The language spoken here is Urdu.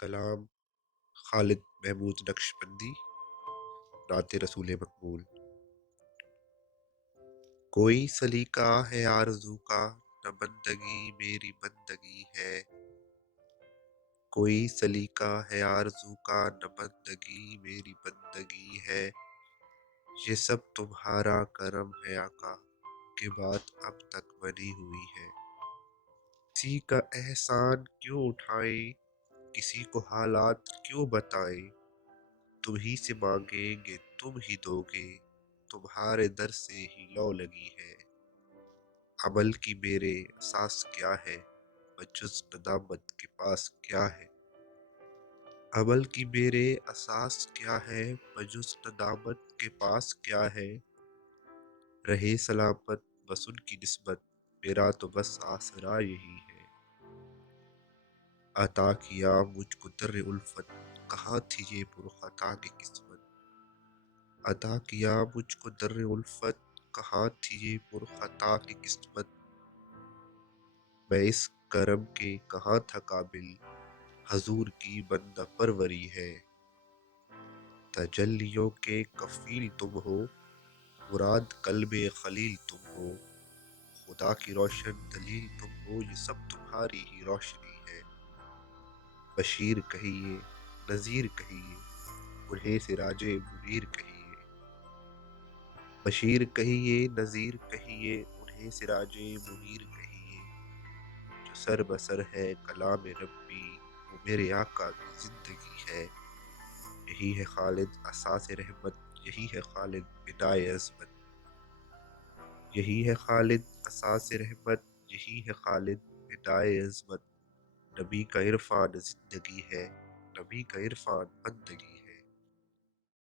کلام خالد محمود نقشبندی، نعت رسول مقبول۔ کوئی سلیقہ ہے آرزو کا، نہ بندگی میری بندگی ہے۔ کوئی سلیقہ ہے آرزو کا، نہ بندگی میری بندگی ہے۔ یہ سب تمہارا کرم ہے آقا، کہ بات اب تک بنی ہوئی ہے۔ کسی کا احسان کیوں اٹھائیں، کسی کو حالات کیوں بتائیں۔ تم ہی سے مانگیں گے تم ہی دو گے، تمہارے در سے ہی لو لگی ہے۔ عمل کی میرے اساس کیا ہے، بجز ندامت کے پاس کیا ہے۔ عمل کی میرے اساس کیا ہے، بجز ندامت کے پاس کیا ہے۔ رہے سلامت بس ان کی نسبت، میرا تو بس آسرا یہی ہے۔ عطا کیا مجھ کو در الفت، کہاں تھی یہ پرخطا کی قسمت۔ عطا کیا مجھ کو در الفت، کہاں تھی یہ پرخطا کی قسمت۔ میں اس کرم کے کہاں تھا قابل، حضور کی بندہ پروری ہے۔ تجلیوں کے کفیل تم ہو، مراد قلب خلیل تم ہو۔ خدا کی روشن دلیل تم ہو، یہ سب تمہاری ہی روشنی ہے۔ بشیر کہیے نذیر کہیے، انہیں سراج منیر کہیے۔ بشیر کہیے نذیر کہیے، انہیں سراج منیر کہیے۔ جو سر بسر ہے کلام ربی، وہ میرے آقا کی زندگی ہے۔ یہی ہے خالد اساس رحمت، یہی ہے خالد بنائے عظمت۔ یہی ہے خالد اساس رحمت، یہی ہے خالد بنائے عظمت۔ نبی کا عرفان زندگی ہے، نبی کا عرفان بندگی ہے۔